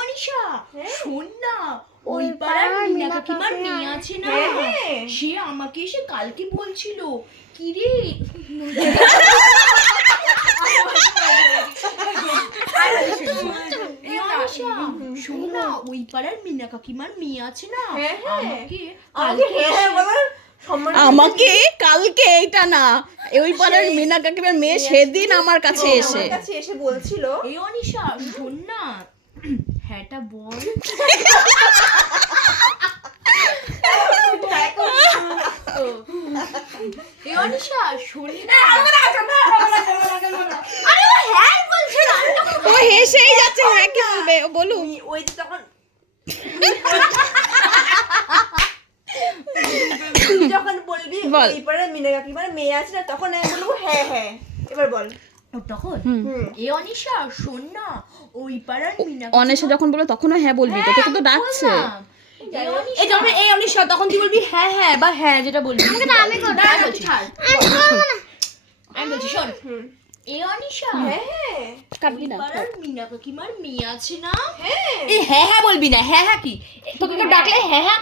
অনিশা শোন না, ওই পাড়ার মিনা কাকিমার মেয়ে আছে না, সে আমাকে এসে কালকে বলছিল কি রে শোন না, ওই পাড়ার মিনা কাকিমার মেয়ে আছে না, আমাকে কালকে, এটা না, ওই পাড়ার মিনা কাকিমার মেয়ে সেদিন আমার কাছে এসে বলছিল এই অনিশা শোন না, হ্যাঁটা বল। এই অনিশা শোন না, ও হেসেই যাচ্ছে, হ্যাঁ কি বলবে ও বলুন। ওই যে তখন যখন বলবি এই পাড়ার মিনা কাকিমার মেয়ে আছে না, তখন আমি বলবো হ্যাঁ হ্যাঁ, এবার বল। তখন এই অনিশা শোন না, ওই পাড়ার মিনা অনিশা যখন বলবে তখনও হ্যাঁ বলবি, তোকে তো ডাকছে। এই যখন এই অনিশা তখন তুই বলবি হ্যাঁ হ্যাঁ বা হ্যাঁ যেটা বলবি। আমি বলছি শোন, এই অনিশা কাটবি না, পাড়ার মিনা কাকিমার মেয়ে আছে না, হ্যাঁ হ্যাঁ বলবি না, হ্যাঁ হ্যাঁ কি তোকে ডাকলে হ্যাঁ হ্যাঁ